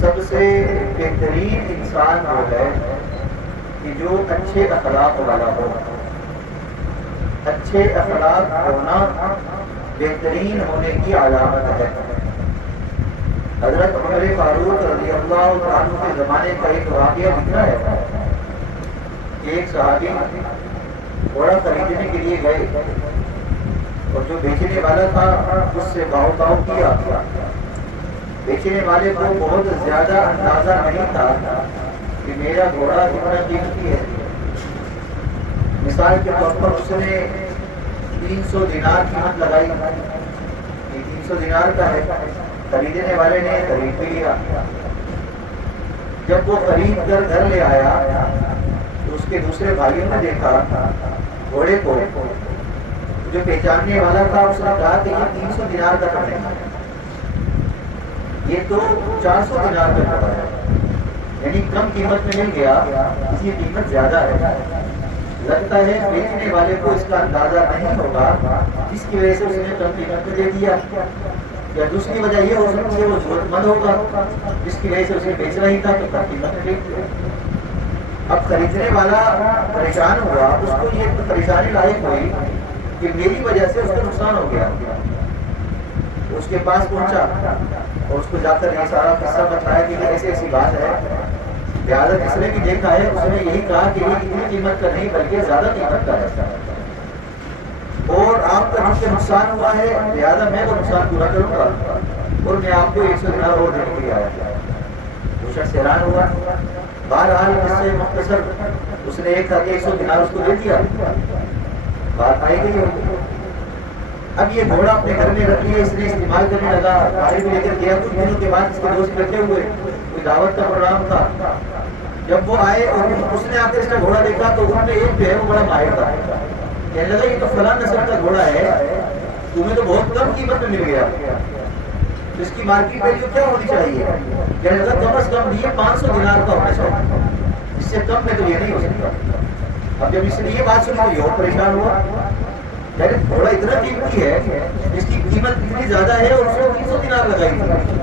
سب سے بہترین انسان وہ ہے کہ جو اچھے اخلاق والا ہو. اچھے اخلاق ہونا بہترین ہونے کی علامت ہے. حضرت عمر فاروق رضی اللہ عنہ کے زمانے کا ایک واقعہ لکھا ہے کہ ایک صحابی گھوڑا خریدنے کے لیے گئے اور جو بیچنے والا تھا اس سے بھاؤ کیا. بیچنے والے کو بہت زیادہ اندازہ نہیں تھا کہ میرا گھوڑا کتنا قیمتی ہے. مثال کے طور پر اس نے 300 دینار قیمت لگائی. یہ 300 دینار کا ہے. خریدنے والے نے خرید بھی لیا. جب وہ خرید کر گھر لے آیا تو اس کے دوسرے بھائیوں نے دیکھا گھوڑے کو. جو پہچاننے والا تھا اس نے کہا کہ یہ 300 دینار کا تو نہیں ہے, یہ تو 400 دینار کا گھوڑا ہے. یعنی کم قیمت میں مل گیا, اس کی قیمت زیادہ ہے. لگتا ہے بیچنے والے کو اس کا اندازہ نہیں ہوگا جس کی وجہ سے اس نے کم قیمت میں دے دیا, یا دوسری وجہ یہ ہو سکتی ہے وہ ضرورت مند ہوگا جس کی وجہ سے اسے بیچنا ہی تھا تو کم قیمت میں بیچ دیا. اب خریدنے والا پریشان ہوا, اس کو یہ پریشانی لاحق ہوئی کہ میری وجہ سے اس کو نقصان ہو گیا. اس کے پاس پہنچا اور اس کو جا کر یہ سارا قصہ بتایا کہ ایسی ایسی بات ہے. لہٰذا جس نے بھی دیکھا ہے اس نے یہی کہا کہ یہ اتنی قیمت کا نہیں بلکہ زیادہ قیمت کا ہے, اور آپ کا جس سے نقصان ہوا ہے لہٰذا میں وہ نقصان پورا کروں گا اور میں آپ کو 100 دینار اور دینے کے لیے آیا. وہ شخص حیران ہوا. بہرحال اس سے مختصر اس نے ایک تھا کہ 100 دینار اس کو دے دیا. بات آئی گئی ہوگی. اب یہ گھوڑا اپنے گھر میں رکھ لیا, اس نے استعمال کرنے لگا. گاڑی میں لے کر گیا. کچھ دنوں کے بعد اس کے دوست بیٹھے ہوئے, کوئی دعوت کا پروگرام تھا. جب وہ آئے اور اس نے آ کر اس کا گھوڑا دیکھا تو ان میں ایک جو ہے وہ بڑا ماہر تھا. کہنے لگا یہ تو فلاں نسل کا گھوڑا ہے, تمہیں تو بہت کم قیمت میں مل گیا, اس کی مارکیٹ ویلیو کیا ہونی چاہیے؟ کہنے لگا کم از کم یہ 500 دینار کا ہونا چاہیے, اس سے کم میں تو یہ نہیں ہو سکتا. اب جب اس نے یہ بات سنی تو یہ اور پریشان ہوا. گھوڑا اتنا قیمتی ہے, اس کی قیمت اتنی زیادہ ہے اور اس نے 300 دینار لگائی تھی.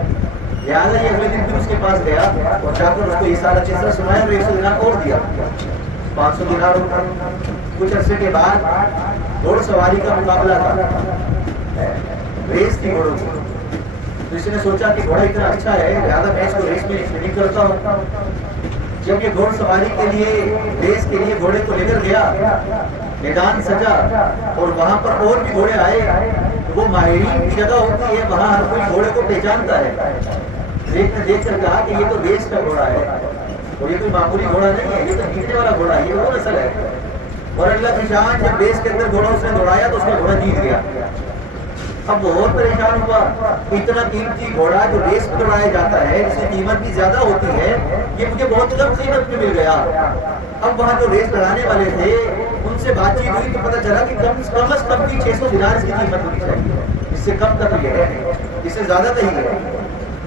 لہٰذا یہ اگلے دن پھر اس کے پاس گیا اور جا کر اس کو یہ سارا قصہ سنایا اور 100 دینار اور دیا. 500 دینار ہوتا. کچھ عرصے کے بعد گھوڑ سواری کا مقابلہ تھا, ریس کی گھوڑوں کی. تو اس نے سوچا کہ گھوڑا اتنا اچھا ہے لہٰذا میں اس کو ریس میں شریک کرتا ہوں. جب یہ گھوڑ سواری کے لیے ریس کے لیے گھوڑے کو لے کر گیا, میدان سجا اور وہاں پر اور بھی گھوڑے آئے. وہ ماہرین کی جگہ ہوتی ہے, وہاں ہر کوئی گھوڑے کو پہچانتا ہے. دیکھ کر کہا کہ یہ تو ریس کا گھوڑا ہے اور یہ کوئی معمولی گھوڑا نہیں ہے, یہ تو جیتنے والا گھوڑا ہے, یہ وہ نسل ہے. اور اللہ کی شان جب ریس کے اندر گھوڑا اس نے دوڑایا تو اس کا گھوڑا جیت گیا. اب بہت پریشان ہوا. اتنا قیمتی گھوڑا جو ریس میں دوڑایا جاتا ہے جس کی قیمت بھی زیادہ ہوتی ہے, یہ مجھے بہت کم قیمت میں مل گیا. اب وہاں جو ریس لڑانے والے تھے ان سے بات چیت ہوئی تو پتا چلا کہ کم از کم کی 600 دینار اس کی قیمت ہونی چاہیے. اس سے کم کا تو یہ ہے, اس سے زیادہ تو ہی ہے.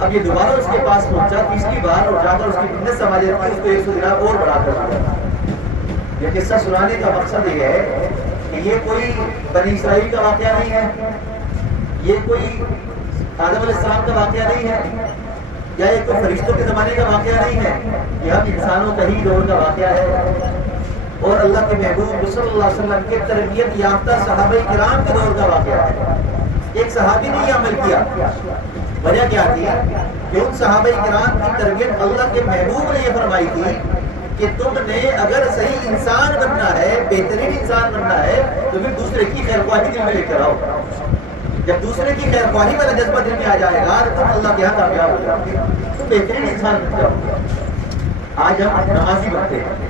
اب یہ دوبارہ اس کے پاس پہنچا تیسری بار اور جا کر اس کی منت سمجھ رہی اس کو 100 دینار اور بڑھا کر دیا. یہ قصہ سنانے کا مقصد یہ ہے کہ یہ کوئی بنی اسرائیل کا واقعہ نہیں ہے, یہ کوئی آدم علیہ السلام کا واقعہ نہیں ہے, یا یہ کوئی فرشتوں کے زمانے کا واقعہ نہیں ہے. یہ ہم انسانوں کا ہی دور کا واقعہ ہے اور اللہ کے محبوب صلی اللہ علیہ وسلم کے تربیت یافتہ صحابہ کرام کے دور کا واقعہ ہے. ایک صحابی نے یہ عمل کیا. وجہ کیا تھی کہ ان صحابہ کرام کی تربیت اللہ کے محبوب نے یہ فرمائی تھی کہ تم نے اگر صحیح انسان بننا ہے, بہترین انسان بننا ہے تو پھر دوسرے کی خیر خواہی دل میں لے کر آؤ. جب دوسرے کی خیر خواہی والا جذبہ دل میں آ جائے گا تو تم اللہ کے یہاں کامیاب ہو جاؤ گے, تو بہترین انسان بن جاؤ گے. آج ہم نمازی بنتے ہیں,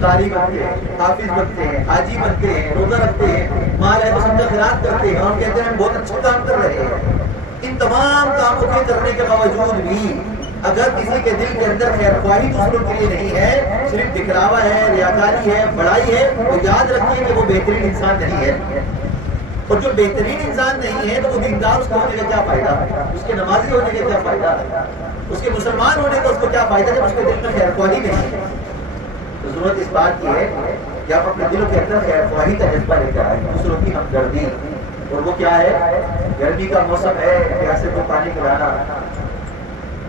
قاری بنتے ہیں, حافظ بنتے ہیں, حاجی بنتے ہیں, روزہ رکھتے ہیں, مال ہے تو صدقہ خیرات کرتے ہیں اور کہتے ہیں ہم بہت اچھا کام کر رہے ہیں. ان تمام کاموں کے کرنے کے باوجود بھی اگر کسی کے دل کے اندر خیر خواہی دوسروں کے لیے نہیں ہے, صرف دکھلاوا ہے, ریاکاری ہے, بڑائی ہے, تو یاد رکھیے کہ وہ بہترین انسان نہیں ہے. اور جو بہترین انسان نہیں ہے تو وہ دیندار اس کو ہونے کا کیا فائدہ, اس کے نمازی ہونے کا کیا فائدہ, اس کے مسلمان ہونے کا اس کو کیا فائدہ جب اس کے دل میں خیر خواہی نہیں ہے. تو ضرورت اس بات کی ہے کہ آپ اپنے دلوں کے اندر خیر خواہی کا جذبہ لے کر آئیں, دوسروں کی ہمدردی. اور وہ کیا ہے, گرمی کا موسم ہے, پیاسے کو پانی پلانا,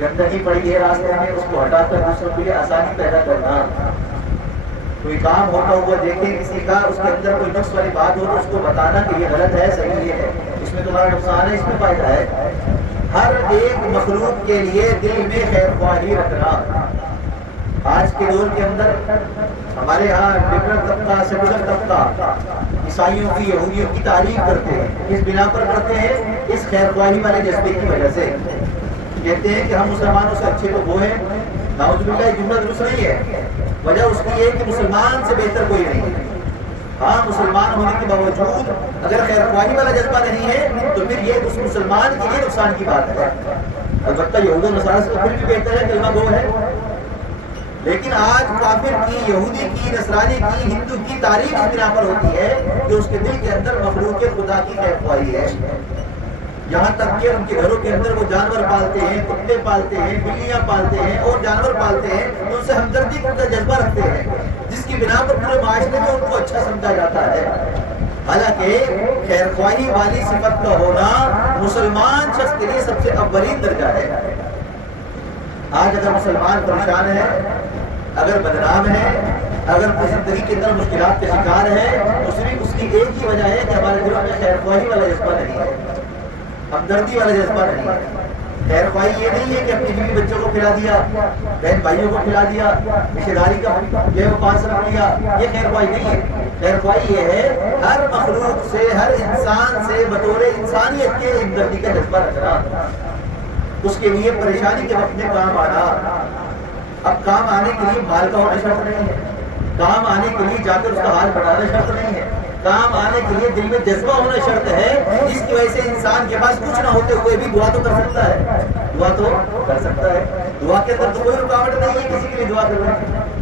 گندگی پڑی ہے راستے میں، اس کو ہٹا کر دوسروں کے لیے آسانی پیدا کرنا. کوئی کام ہوتا ہوا دیکھیں کسی کا، اس کے اندر کوئی نقص والی بات ہو تو اس کو بتانا کہ یہ غلط ہے، صحیح ہے، اس میں تمہارا نقصان ہے، اس میں فائدہ ہے. ہر ایک مخلوق کے لیے دل میں خیر خواہی رکھنا. آج کے دور کے اندر ہمارے ہاں لبرل طبقہ، سیکولر طبقہ عیسائیوں کی، یہودیوں کی تعریف کرتے ہیں. اس بنا پر کرتے ہیں اس خیر خواہی والے جذبے کی وجہ سے. کہتے ہیں کہ ہم مسلمانوں سے اچھے تو وہ ہیں. نعوذ باللہ، یہ جملہ درست نہیں ہے. وجہ اس کی ہے کہ مسلمان سے بہتر کوئی نہیں ہے. ہاں، مسلمان ہونے کے باوجود اگر خیر خواہی والا جذبہ نہیں ہے تو پھر یہ اس مسلمان کے لیے نقصان کی بات ہے. البتہ یہود و نصارہ سے پھر بھی بہتر ہے، کلمہ گو ہے. لیکن آج کافر کی، یہودی کی، نصرانی کی، ہندو کی تعریف اس بنا پر ہوتی ہے کہ اس کے دل کے اندر مخلوق خدا کی خیر خواہی ہے. یہاں تک کہ ان کے گھروں کے اندر وہ جانور پالتے ہیں، کتے پالتے ہیں، بلیاں پالتے ہیں اور جانور پالتے ہیں تو ان سے ہمدردی کا جذبہ رکھتے ہیں، جس کی بنا پر پورے معاشرے میں ان کو اچھا سمجھا جاتا ہے. حالانکہ خیر خواہی والی صفت کا ہونا مسلمان شخص کے لیے سب سے اولین درجہ ہے. آج اگر مسلمان پریشان ہے، اگر بدنام ہے، اگر زندگی کے اندر مشکلات کے شکار ہے تو صرف اس کی ایک ہی وجہ ہے کہ ہمارے دلوں میں خیر خواہی والا جذبہ نہیں ہے، ہمدردی والا جذبہ نہیں ہے. خیر خواہی یہ نہیں ہے کہ اپنی بیوی بچوں کو کھلا دیا، بہن بھائیوں کو کھلا دیا، رشتے داری کا جو ہے وہ پاس رکھ لیا، یہ خیر خواہی نہیں ہے. خیر خواہی یہ ہے ہر مخلوق سے، ہر انسان سے بطور انسانیت کے ہمدردی کا جذبہ رکھنا، اس کے لیے پریشانی کے وقت میں کام آنا. اب کام آنے کے لیے مال کا ہونا شرط نہیں ہے، کام آنے کے لیے جا کر اس کا حال بڑھانا شرط نہیں ہے، کام آنے کے لیے دل میں جذبہ ہونا شرط ہے، جس کی وجہ سے انسان کے پاس کچھ نہ ہوتے ہوئے بھی دعا تو کر سکتا ہے. دعا تو کر سکتا ہے، دعا کے اندر تو کوئی رکاوٹ نہیں ہے کسی کے لیے دعا کرنا.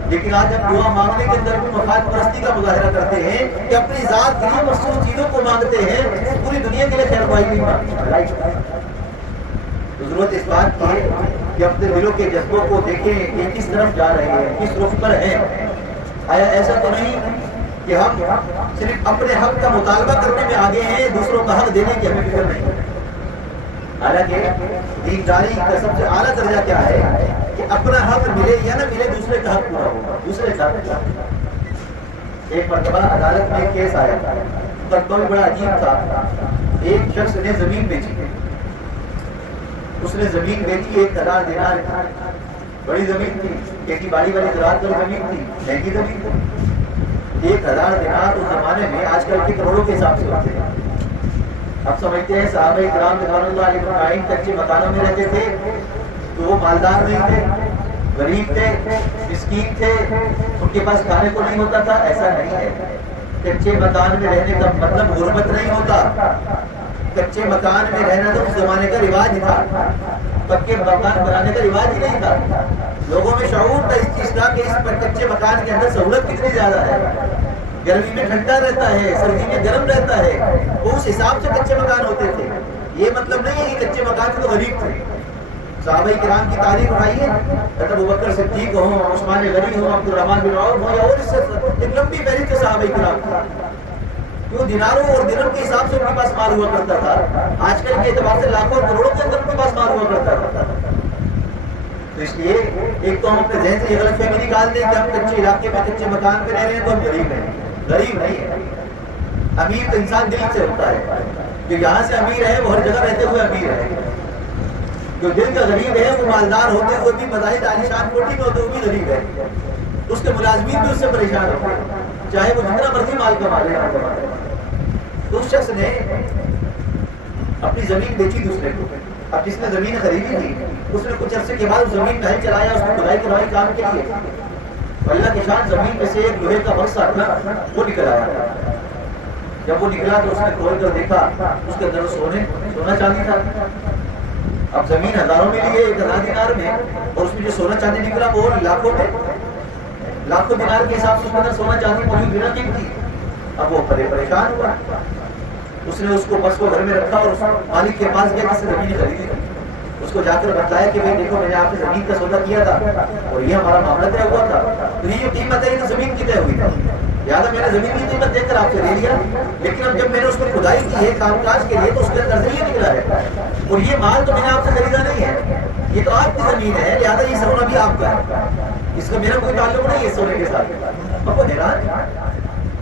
لیکن آج ہم دعا مانگنے کے اندر بھی مفاد پرستی کا مظاہرہ کرتے ہیں کہ اپنی ذات کے لیے مخصوص چیزوں کو مانگتے ہیں، پوری دنیا کے لیے خیر خواہی نہیں مانگتے. تو ضرورت اس بات کی ہے کہ اپنے دلوں کے جذبوں کو دیکھیں کہ کس طرف جا رہے ہیں، کس رخ پر ہیں. آیا ایسا تو نہیں کہ ہم صرف اپنے حق کا مطالبہ کرنے میں آگے ہیں، دوسروں کا حق دینے کی ہمیں فکر نہیں. حالانکہ دینداری کا سب سے اعلیٰ درجہ کیا ہے کہ اپنا حق ملے یا نہ ملے، دوسرے کا حق پورا ہو، دوسرے کا حق. ایک مرتبہ عدالت میں ایک کیس آیا، مقدمہ بھی بڑا عجیب تھا. ایک شخص نے زمین بیچی، اس نے زمین بیچی 1000 دینار، بڑی زمین تھی، کھیتی باڑی والی زراعت والی زمین تھی، مہنگی زمین تھی. 1000 دینار اس زمانے میں آج کل کے کروڑوں کے حساب سے ہوتے ہیں. اب سمجھتے ہیں صحابہ کرام رضوان اللہ علیہ اجمعین کچے مکانوں میں رہتے تھے تو وہ مالدار نہیں تھے، غریب تھے، مسکین تھے، ان کے پاس کھانے کو نہیں ہوتا تھا. ایسا نہیں ہے. کچے مکان میں رہنے کا مطلب غربت نہیں ہوتا. کچے مکان میں رہنا تو اس زمانے کا رواج تھا، پکے مکان بنانے کا رواج ہی نہیں تھا. لوگوں میں شعور تھا اس چیز کا کہ اس پر کچے مکان کے اندر سہولت کتنی زیادہ ہے. گرمی میں ٹھنڈا رہتا ہے، سردی میں گرم رہتا ہے. وہ اس حساب سے کچے مکان ہوتے تھے. یہ مطلب نہیں ہے کہ کچے مکان تو غریب تھے. صحابہ کرام کی تاریخ اٹھائیے، حضرت ابوبکر صدیق ہوں، عثمان غنی ہوں، عبد الرحمن بن عوف ہوں، یا اور اس سے ایک لمبی فہرست صحابہ کرام کی. کیوں دیناروں اور درہم کے حساب سے ان کے پاس مال ہوا کرتا تھا. آج کل کے اعتبار سے لاکھوں اور کروڑوں کے اندر ان کے پاس مال ہوا کرتا تھا. تو اس لیے ایک تو ہم اپنے ذہن سے یہ غلط فہمی نکال دیں کہ ہم کچے علاقے میں کچے مکان پہ رہ رہے ہیں تو ہم غریب ہیں. غریب نہیں ہے. امیر تو انسان دل سے ہوتا ہے. جو یہاں سے امیر ہے وہ ہر جگہ رہتے ہوئے امیر ہے. جو دل کا غریب ہے وہ مالدار ہوتے ہوئے بھی مزاحد عالیشان کوٹھی میں ہوتے ہوئے بھی غریب ہے. اس کے ملازمین بھی اس سے پریشان ہوتے ہیں، چاہے وہ جتنا مرضی مال کما لے. تو اس شخص نے اپنی زمین بیچی دوسرے کو. اب جس نے زمین خریدی تھی اس نے کچھ عرصے کے بعد زمین کا چلایا، اس کو کھدائی کروائی کام کے لیے. اللہ کی شان زمین میں سے ایک لوہے کا بکسا تھا، وہ نکل آیا. جب وہ نکلا تو اس نے کھول کر دیکھا، اس کے اندر سونا چاندی تھا. اب زمین ہزاروں میں لی ہے، 1000 دینار میں، اور اس میں جو سونا چاندی نکلا وہ لاکھوں میں، لاکھوں دینار کے حساب سے اس کے اندر سونا چاندی موجود بنا کی تھی. اب وہ پریشان ہوا. اس نے اس کو بس کو گھر میں رکھا اور اس مالک کے پاس گیا جس سے زمین خریدی تھی. اس کو جا کر بتایا کہ بھائی دیکھو میں نے آپ سے زمین کا سودا کیا تھا اور یہ ہمارا معاملہ طے ہوا تھا، تو یہ جو قیمت ہے یہ تو زمین کی طے ہوئی تھی. لہٰذا میں نے زمین کی قیمت دیکھ کر آپ سے لے لیا، لیکن اب جب میں نے اس کو کھدائی کی ہے کام کاج کے لیے تو اس کے اندر سے یہ نکلا ہے، اور یہ مال تو میں نے آپ سے خریدا نہیں ہے، یہ تو آپ کی زمین ہے، لہٰذا یہ سونا بھی آپ کا ہے، اس کا میرا کوئی تعلق نہیں ہے سونے کے ساتھ۔ اب وہ حیران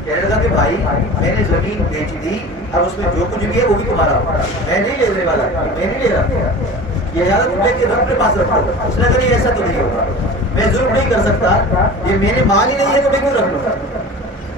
کہنے لگا کہ بھائی میں نے زمین بیچ دی، اب اس میں جو کچھ بھی ہے وہ بھی تمہارا، میں نہیں لینے والا، میں نہیں لے رہا، یہ زیادہ تم لے کے رب کے پاس رکھو۔ اس نے کہا ایسا تو نہیں ہوگا، میں ظلم نہیں کر سکتا، یہ میرے مال ہی نہیں ہے تو میں کیوں رکھ لوں گا۔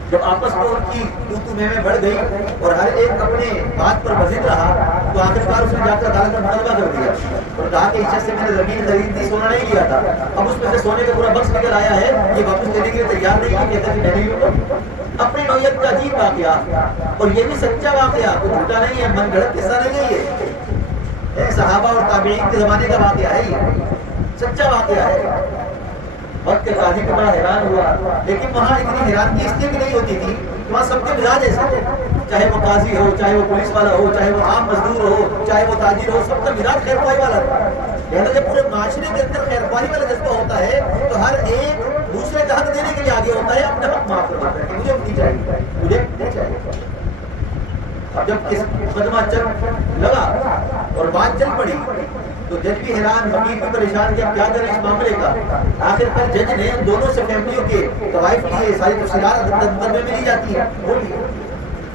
جب آپس میں ان کی تو میں بڑھ گئی اور ہر ایک اپنے بات پر بزد رہا تو آخرکار اس نے جا کر عدالت میں مطالبہ کر دیا اور کہا کہ اس شخص سے میں نے زمین خرید تھی، سونا نہیں لیا تھا، اب اس میں سے سونے کا پورا بکس نکل آیا ہے، یہ واپس لینے کے لیے تیار نہیں ہے، کہتا کہ میں نہیں لوں۔ اپنی نوعیت کا عجیب واقعہ، اور یہ بھی سچا واقعہ، کوئی جھوٹا نہیں ہے، من گھڑت قصہ نہیں ہے، یہ صحابہ اور تابعین کے زمانے کا واقعہ ہے، یہ سچا واقعہ ہے۔ وقت کے قاضی کو بڑا حیران ہوا، لیکن وہاں اتنی حیرانگی اس لیے بھی نہیں ہوتی تھی، وہاں سب کے مزاج ایسے تھے، چاہے وہ قاضی ہو، چاہے وہ پولیس والا ہو، چاہے وہ عام مزدور ہو، چاہے وہ تاجر ہو، سب کا مزاج خیر خواہی والا تھا۔ لہٰذا جب پورے معاشرے کے اندر خیر خواہی والا جذبہ ہوتا ہے تو ہر ایک دوسرے کا حق دینے کے لیے آگے ہوتا ہے، اپنا حق معاف کر دیتا ہے کہ مجھے نہیں چاہیے، مجھے نہیں چاہیے۔ اب جب اس مقدمہ چل لگا اور بات چل پڑی تو جج بھی حیران، وکیل بھی پریشان کہ اب کیا کریں اس معاملے کا۔ آخر کار جج نے دونوں سے فیملیوں کے طوائف لیے، ساری تفصیلات مقدمے میں لی جاتی ہیں، وہ لی۔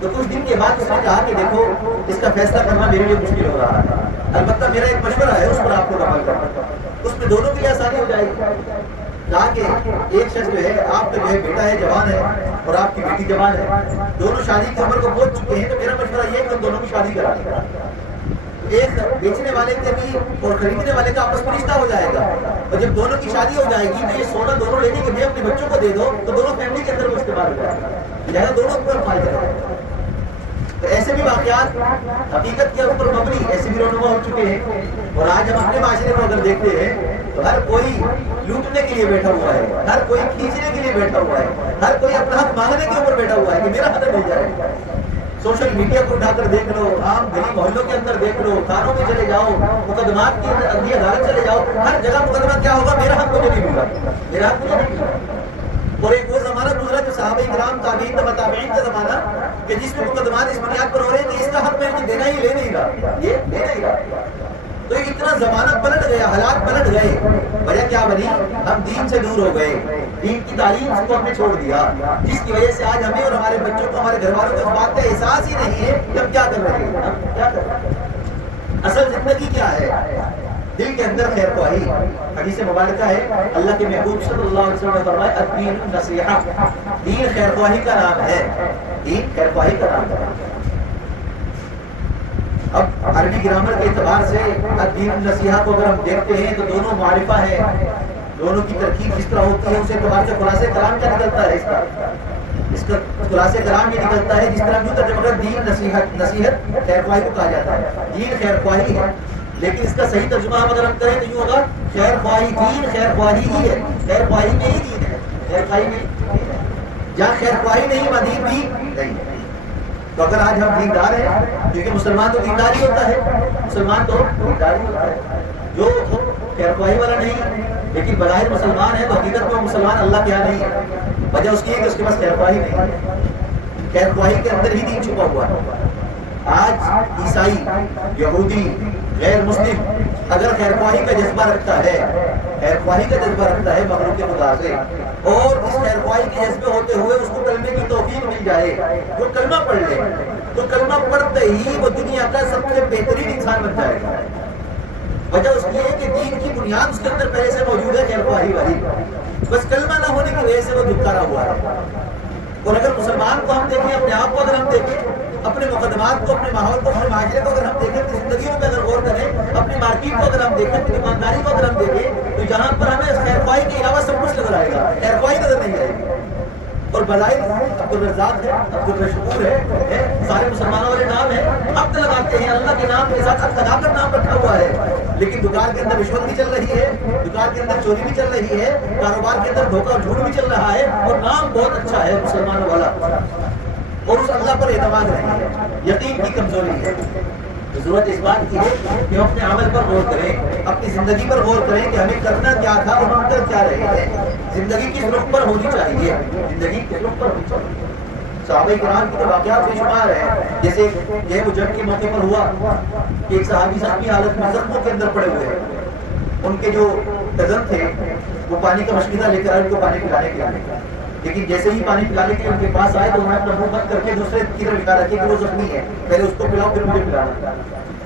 تو کچھ دن کے بعد اس نے کہا کہ دیکھو اس کا فیصلہ کرنا میرے لیے مشکل ہو رہا ہے، البتہ میرا ایک مشورہ ہے، اس پر آپ کو عمل کرنا، اس میں دونوں کے لیے آسانی ہو جائے گی۔ کہا کہ ایک شخص جو ہے آپ کا جو ہے بیٹا ہے جوان ہے اور آپ کی بیٹی جوان ہے، دونوں شادی کی عمر کو پہنچ چکے ہیں، تو میرا مشورہ یہ ہے کہ ان دونوں کی شادی کرا دیں، ایک بیچنے والے کے بھی اور خریدنے والے کا آپس میں رشتہ ہو جائے گا، اور جب دونوں کی شادی ہو جائے گی تو یہ سونا دونوں لینے کے لیے اپنے بچوں کو دے دو تو دونوں فیملی کے اندر وہ استعمال ہو جائے گا، لہٰذا دونوں پر فائدہ ہے۔ تو ایسے بھی واقعات حقیقت کے اوپر مبنی ایسے بھی رونما ہو چکے ہیں، اور آج ہم اپنے معاشرے کو اگر دیکھتے ہیں تو ہر کوئی لوٹنے کے لیے بیٹھا ہوا ہے، ہر کوئی کھینچنے کے لیے بیٹھا ہوا ہے، ہر کوئی اپنا حق مانگنے کے اوپر بیٹھا ہوا ہے کہ میرا حق مل جائے۔ سوشل میڈیا کو اٹھا کر دیکھ لو، عام گلی محلوں کے اندر دیکھ لو، تھانوں میں چلے جاؤ، مقدمات کی عدلیہ عدالت چلے جاؤ، ہر جگہ مقدمہ کیا ہوگا، میرا حق مجھے نہیں ملا، میرا حق مجھے نہیں ملا۔ اور ایک وہ زمانہ گزرا جو صحابہ کرام تابعین تابعین کا زمانہ کہ جس میں مقدمات اس بنیاد پر ہو رہے ہیں کہ اس کا حق میں دینا ہی لے نہیں رہا، یہ لے نہیں رہا۔ تو اتنا زمانہ پلٹ گیا، حالات پلٹ گئے، وجہ کیا بنی؟ ہم دین سے دور ہو گئے، دین کی تعلیم کو ہم نے چھوڑ دیا، جس کی وجہ سے آج ہمیں اور ہمارے بچوں کو، ہمارے گھر والوں کو اس بات کا احساس ہی نہیں ہے کہ ہم کیا کر رہے ہیں، ہم کیا کر رہے ہیں، اصل زندگی کیا ہے، دل کے اندر خیر خواہی۔ حدیث مبارکہ ہے، اللہ کے محبوب صلی اللہ علیہ وسلم نے فرمایا الدین النصیحہ، دین خیر خواہی کا نام ہے، دین خیر خواہی کا نام ہے۔ اب عربی گرامر کے اعتبار سے الدین النصیحہ کو اگر ہم دیکھتے ہیں تو دونوں معرفہ ہے، دونوں کی ترکیب کس طرح ہوتی ہے، اس اعتبار سے خلاصہ کلام کیا نکلتا ہے، اس کا خلاصہ کلام یہ نکلتا ہے جس طرح ترجمہ کر دین نصیحت خیر خواہی کو کہا جاتا ہے، دین خیر خواہی ہے، لیکن اس کا صحیح ترجمہ ہم اگر ہم کریں تو یوں ہوگا خیر خواہی، دین خیر خواہی ہی ہے، خیر خواہی میں ہی دین ہے، خیر خواہی میں جہاں خیر خواہی نہیں وہاں دین بھی نہیں ہے۔ تو اگر آج ہم دیندار ہیں، کیونکہ مسلمان تو دیندار ہی ہوتا ہے، مسلمان تو دیندار ہی ہوتا ہے، جو خیر خواہی والا نہیں لیکن بظاہر مسلمان ہے تو حقیقت میں وہ مسلمان اللہ کے یہاں نہیں ہے، وجہ اس کی ہے کہ اس کے پاس خیر خواہی نہیں ہے، خیر خواہی کے اندر ہی دین چھپا ہوا ہے۔ آج عیسائی، یہودی، غیر مسلم اگر خیر خواہی کا جذبہ رکھتا ہے، خیر خواہی کا جذبہ رکھتا ہے مخلوق خدا سے، اور اس خیر خواہی کے جذبے ہوتے ہوئے اس کو کلمے کی توفیق مل جائے، وہ کلمہ پڑھ لے تو کلمہ پڑھتے ہی وہ دنیا کا سب سے بہترین انسان بن جائے گا۔ وجہ اس کی ہے کہ دین کی بنیاد اس کے اندر پہلے سے موجود ہے، خیر خواہی والی، بس کلمہ نہ ہونے کی وجہ سے وہ دھتکارا ہوا ہے۔ اور اگر مسلمان کو ہم دیکھیں، اپنے آپ کو اگر ہم دیکھیں، اپنے مقدمات کو، اپنے ماحول کو، اپنے معاشرے کو اگر ہم دیکھیں، اپنی زندگیوں پہ اگر غور کریں، اپنی مارکیٹ کو اگر ہم دیکھیں، اپنی ایمانداری کو اگر ہم دیکھیں، تو یہاں پر ہمیں خیر خواہی کے علاوہ سب کچھ نظر آئے گا، خیر خواہی نظر نہیں آئے گی۔ اور بظاہر عبدالرزاق ہے، عبدالرشکور ہے، سارے مسلمانوں والے نام ہیں، عبد لگاتے ہیں، اللہ کے نام کے ساتھ عبد لگا کر نام رکھا ہوا ہے، لیکن دکان کے اندر رشوت بھی چل رہی ہے، دکان کے اندر چوری بھی چل رہی ہے، کاروبار کے اندر دھوکہ اور جھوٹ بھی چل رہا ہے، اور نام بہت اچھا ہے مسلمانوں والا، اور اس اللہ پر اعتماد نہیں ہے، یقین کی کمزوری ہے۔ ضرورت اس بات کی ہے کہ ہم اپنے عمل پر غور کریں، اپنی زندگی پر غور کریں کہ ہمیں کرنا کیا تھا اور ہم کر کیا رہے ہیں، زندگی کس رخ پر ہونی چاہیے، زندگی کس رخ پر ہونی چاہیے۔ صحابہ کرام کی تو واقعات بے شمار ہے، جیسے یہ وہ جنگ کے موقع پر ہوا کہ ایک صحابی زخمی حالت میں زخموں کے اندر پڑے ہوئے ہیں، ان کے جو کزن تھے وہ پانی کا مشکلہ لے کر آئے ان کو پانی پلانے کے لیے، لیکن جیسے ہی پانی پلانے کے لیے ان کے پاس آئے تو انہوں نے اپنا منہ بند کر کے دوسرے کی طرف اشارہ کیا کہ وہ زخمی ہے، پہلے اس کو پلاؤ پھر مجھے پلانا،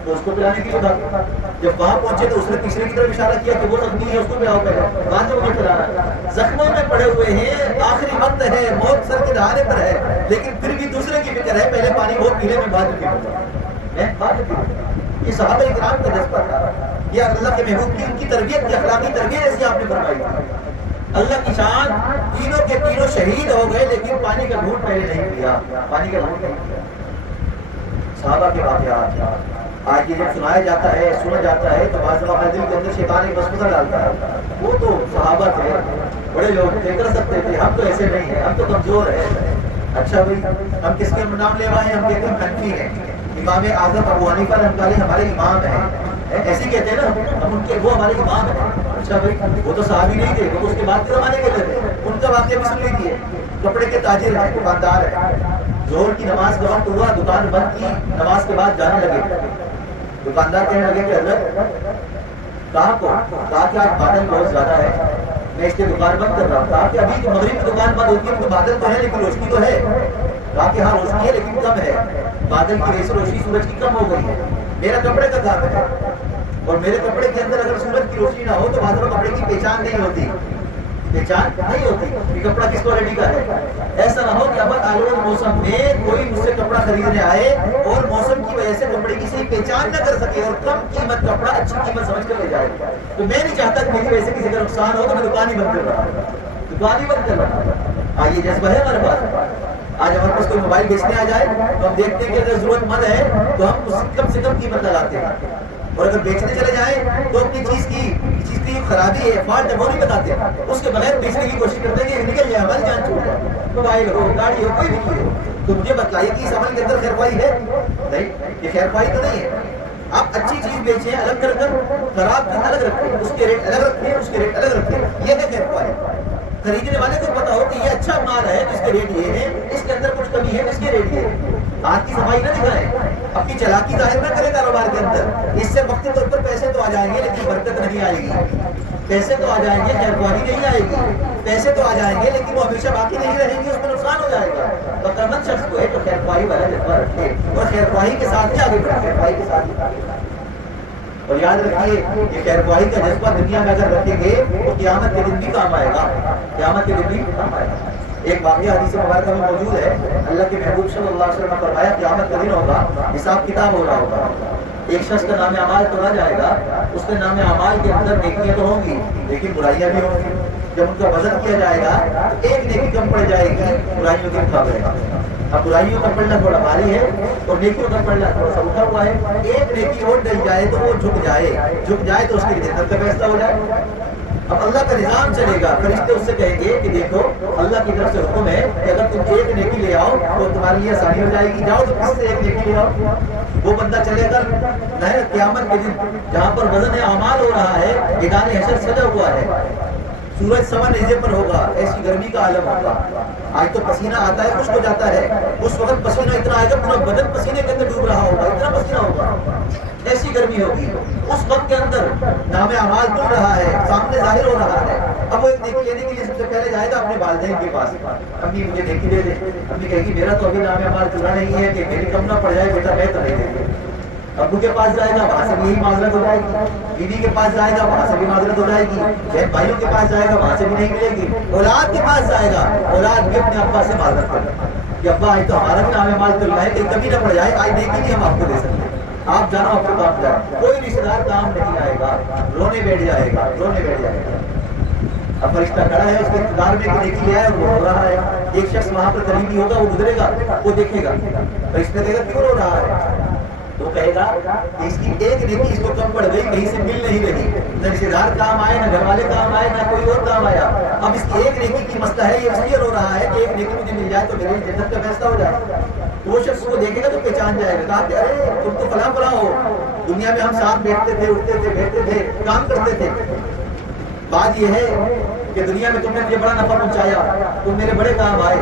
تو اس کو پلانے کے لیے کہا۔ جب وہاں پہنچے تو اس نے تیسرے کی طرف اشارہ کیا کہ وہ زخمی ہے، اس کو پلاؤ پہلے، بعد میں مجھے پلانا۔ زخموں میں پڑے ہوئے ہیں، آخری وقت ہے، موت سر کے دہانے پر ہے، لیکن پھر بھی دوسرے کی فکر ہے، پہلے پانی وہ پینے میں بعد میں پیوں، میں بعد میں پیوں۔ یہ صحابہ کرام کا جذبہ تھا، یہ اللہ کے محبوب کی ان کی تربیت کی اخلاقی تربیت ایسی آپ نے فرمائی تھی۔ اللہ کی شان، تینوں کے تینوں شہید ہو گئے لیکن پانی کا گھونٹ پہلے نہیں پیا، پانی کا گھونٹ نہیں پیا۔ صحابہ کے واقعات آج یہ جب سنایا جاتا ہے، سنا جاتا ہے تو بعض دفعہ دل کے اندر شیطان ایک وسوسہ ڈالتا ہے، وہ تو صحابہ تھے، بڑے لوگ تھے، کر سکتے تھے، ہم تو ایسے نہیں ہیں، ہم تو کمزور ہیں۔ اچھا بھائی، ہم کس کے نام لے آئے ہیں؟ ہم کہتے ہیں حنفی ہیں، امام اعظم ابو حنیفہ رحمۃ اللہ علیہ ہمارے امام ہیں، ایسے کہتے ہیں نا ہم ان کے، وہ ہمارے امام ہیں۔ اچھا بھائی، وہ تو صحابی نہیں تھے، وہ تو اس کے بعد کے زمانے کے تھے، ان کا واقعہ بھی سن لیجیے۔ کپڑے کے تاجر ہیں، دکاندار ہیں، ظہر کی نماز کا وقت ہوا، دکان بند کی، نماز کے بعد جانے لگے، دکاندار کہنے لگے کہ حضرت کہاں کو؟ کہا کہ آج بادل بہت زیادہ ہے، میں اس لیے دکان بند کر رہا ہوں۔ کہا کہ ابھی تو مغرب کی دکان بند ہوتی ہے تو بادل تو ہے لیکن روشنی تو ہے۔ کہا کہ ہاں روشنی ہے لیکن کم ہے، بادل کی وجہ سے روشنی سورج کی کم ہو گئی ہے، میرا کپڑے کا کام ہے، اور میرے کپڑے کے اندر اگر سورج کی روشنی نہ ہو تو بعد میں کپڑے کی پہچان نہیں ہوتی، پہچان نہیں ہوتی کہ کپڑا کس کوالٹی کا ہے۔ ایسا نہ ہو کہ اب آلود موسم میں کوئی مجھ سے کپڑا خریدنے آئے اور موسم کی وجہ سے کپڑے کی صحیح پہچان نہ کر سکے اور کم قیمت کپڑا اچھی قیمت سمجھ کر لے جائے، تو میں نہیں چاہتا کہ میری وجہ سے کسی کا نقصان ہو تو میں دکان ہی بند کر رہا ہوں، دکان ہی بند کر رہا ہوں۔ یہ جذبہ ہے ہمارے پاس۔ آج ہمارے پاس کوئی موبائل بیچنے آ جائے تو ہم دیکھتے ہیں کہ اگر ضرورت مند ہے تو ہم اس کم سے کم قیمت لگاتے ہیں، اور اگر بیچنے چلے جائیں تو اپنی چیز کی خرابی ہے، فالٹ ہے، وہ نہیں بتاتے، اس کے بغیر بیچنے کی کوشش کرتے ہیں کہ نکل جائے، ہماری جان چھوٹ جائے، موبائل ہو، گاڑی ہو، کوئی بھی چیز ہو۔ تو مجھے بتلائیے کہ اس عمل کے اندر خیر خواہی ہے؟ نہیں، یہ خیر خواہی تو نہیں ہے۔ آپ اچھی چیز بیچیں الگ کر کر، خراب چیز الگ رکھیں، اس کے ریٹ الگ رکھیں، اس کے ریٹ الگ رکھیں، یہ ہے خیر خواہی۔ خریدنے والے کو پتا ہو کہ یہ اچھا مال ہے جس کے ریٹ یہ ہے، اس کے اندر کچھ کمی ہے جس کے ریٹ یہ ہے۔ ہاتھ کی صفائی نہ دکھائیں، اپنی چلاکی ظاہر نہ کرے کاروبار کے اندر، اس سے وقتی طور پر پیسے تو آ جائیں گے لیکن برکت نہیں آئے گی، پیسے تو آ جائیں گے، خیر خواہی نہیں آئے گی، پیسے تو آ جائیں گے لیکن وہ ہمیشہ باقی نہیں رہیں گے، اس میں نقصان ہو جائے گا۔ عقلمند شخص کو ہے تو خیر خواہی والا جذبہ رکھے اور خیر خواہی کے ساتھ ہی آگے بڑھے، خیر خواہی کے ساتھ ہی آگے بڑھے۔ اور یاد رکھیے یہ خیر خواہی کا جذبہ دنیا میں اگر رکھیں گے تو قیامت کے دن بھی کام آئے گا، قیامت کے دن بھی کام آئے گا۔ ایک واقعہ حدیث مبارکہ میں موجود ہے، اللہ کے محبوب صلی اللہ علیہ وسلم نے فرمایا قیامت کا دن ہوگا، حساب کتاب ہو رہا ہوگا، ایک شخص کا نام اعمال تولا جائے گا، اس کے نام اعمال کے اندر نیکیاں تو ہوں گی لیکن برائیاں بھی ہوں گی۔ جب ان کا وزن کیا جائے گا تو ایک نیکی کم پڑ جائے گی، برائیوں کے مقابلے۔ اب برائیوں کا پڑھنا تھوڑا بھاری ہے اور نیکیوں کا پڑھنا تھوڑا سا اٹھا ہوا ہے، ایک نیکی اور ڈل جائے تو وہ جھک جائے تو اس کی جنت کا فیصلہ ہو جائے۔ اب اللہ کا نظام چلے گا، فرشتے اس سے کہیں گے کہ دیکھو اللہ کی طرف سے حکم ہے کہ اگر تم ایک نیکی لے آؤ تو تمہارے لیے آسانی ہو جائے گی، جاؤ تو کس سے ایک نیکی لے آؤ۔ وہ بندہ چلے گا نہ قیامت کے دن جہاں پر وزن اعمال ہو رہا ہے، میدان حشر سجا ہوا ہے، سورج سوا نیزے پر ہوگا، ایسی گرمی کا عالم ہوگا، آج تو پسینہ آتا ہے خشک ہو جاتا ہے، اس وقت پسینہ اتنا آئے گا پورا بدن پسینے کے اندر ڈوب رہا ہوگا، اتنا پسینہ ہوگا، ایسی گرمی ہوگی۔ اس وقت کے اندر نام اعمال کھل رہا ہے، سامنے ظاہر ہو رہا ہے۔ اب وہ ایک نیکی لینے کے لیے سب سے پہلے جائے گا اپنے والدین کے پاس، امی مجھے نیکی دے دے، امی کہے گی میرا تو ابھی نام اعمال چلا نہیں ہے کہ میری کم نہ پڑ جائے، بیٹا میں تو نہیں دے گی۔ ابو کے پاس جائے گا، وہاں سے بھی یہی معذرت ہو جائے گی، بیوی کے پاس جائے گا، وہاں سے بھی معذرت ہو جائے گی، بہن بھائیوں کے پاس جائے گا، وہاں سے بھی نہیں ملے گی، اولاد کے پاس جائے گا، اولاد بھی اپنے ابا سے معذرت کرے گا کہ ابا آج تو ہمارا بھی نام اعمال چل رہا ہے، کہیں کمی نہ پڑ جائے، آج نیکی نہیں ہم آپ کو دے سکتے، آپ جانا آپ کو کام جائے، کوئی رشتے دار کام نہیں آئے گا، رونے بیٹھ جائے گا، رونے بیٹھ جائے گا۔ اب فرشتہ کھڑا ہے، اس کے انتظار میں کہ نیکی لے آئے، وہ رو رہا ہے، ایک شخص وہاں پر قریبی ہوگا، وہ گزرے گا، وہ دیکھے گا، فرشتہ کہے گا کیوں رو رہا ہے؟ تو کہے گا کہ اس کی ایک نیکی اس کو کم پڑ گئی، کہیں سے مل نہیں رہی، نہ رشتے دار کام آئے، نہ گھر والے کام آئے، نہ کوئی اور کام آیا. اب اس کی ایک نیکی کی مسئلہ ہے، یہ اس لیے رو رہا ہے کہ ایک نیکی مجھے مل جائے تو میری جنت کا فیصلہ ہو جائے. وہ شخص کو دیکھے گا تو پہچان جائے گا. کہا کہ ارے تم تو فلاں فلاں ہو، دنیا میں ہم ساتھ بیٹھتے تھے، اٹھتے تھے، بیٹھتے تھے، کام کرتے تھے. بات یہ ہے کہ دنیا میں تم نے مجھے بڑا نفع پہنچایا، تم میرے بڑے کام آئے.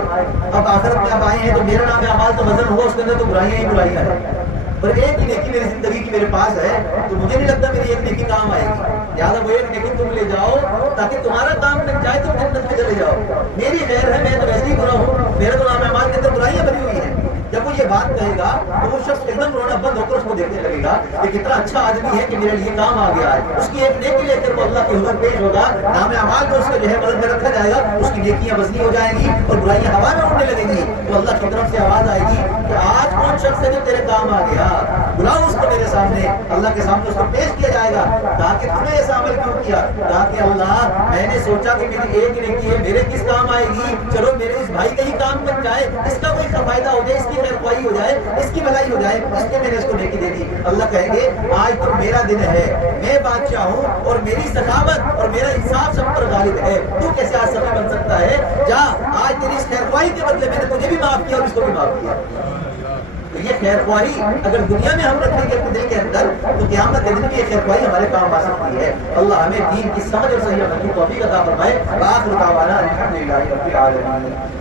اب آخرت میں اب آئے ہیں تو میرا نام اعمال تو وزن ہوا، اس کے اندر تو برائیاں ہی برائیاں ہیں. پر ایک ہی نیکی میری زندگی کی میرے پاس ہے تو مجھے نہیں لگتا میری ایک نیکی کام آئے گی. لہٰذا وہ ایک نیکی تم لے جاؤ تاکہ تمہارا کام بن جائے، تم جنت میں چلے جاؤ. میری خیر ہے، میں تو ویسے ہی برا ہوں، میرا تو نام اعمال کے اندر برائیاں بنی ہوئی ہیں. جب وہ یہ بات کہے گا تو وہ شخص ایک دم رونا بند ہو کر اس کو دیکھنے لگے گا کہ کتنا اچھا آدمی ہے کہ میرے لیے کام آ گیا ہے. اس کی ایک نیکی لے کر وہ اللہ کے حضور پیش ہوگا، نام اعمال میں اس کو جو ہے مدد میں رکھا جائے گا، اس کی نیکیاں وزنی ہو جائیں گی اور برائیاں ہوا میں اڑنے لگیں گی. تو اللہ کی طرف سے آواز آئے گی کہ آج کون شخص ہے جو تیرے کام آ گیا، بلاؤ اس کو میرے سامنے. اللہ کے سامنے اس کو پیش کیا جائے گا. کہا کہ تم نے ایسا عمل کیوں کیا؟ کہا کہ اللہ میں نے سوچا کہ میری ایک نیکی ہے، میرے کس کام آئے گی، چلو میرے اس بھائی کا ہی کام بن جائے، اس کا کوئی فائدہ ہو جائے، اس کی خیر خواہی ہو جائے، اس کی بھلائی ہو جائے، اس لیے میں نے اس کو نیکی دے دی. اللہ کہیں گے آج تو میرا دن ہے، میں بادشاہ ہوں اور میری سخاوت اور میرا انصاف سب پر غالب ہے. تو کیسے آج سخی بن سکتا ہے؟ جا، آج تیری اس خیر خواہی کے بدلے میں نے تجھے بھی معاف کیا اور اس کو بھی معاف کیا. تو یہ خیر خواہی اگر دنیا میں ہم رکھیں گے اپنے دل کے اندر تو قیامت کے دن بھی یہ خیر خواہی ہمارے کام آ سکتی ہے. اللہ ہمیں دین کی سمجھ اور صحیح عمل کی توفیق عطا فرمائے. آخر دعوانا الحمدللہ رب العالمین.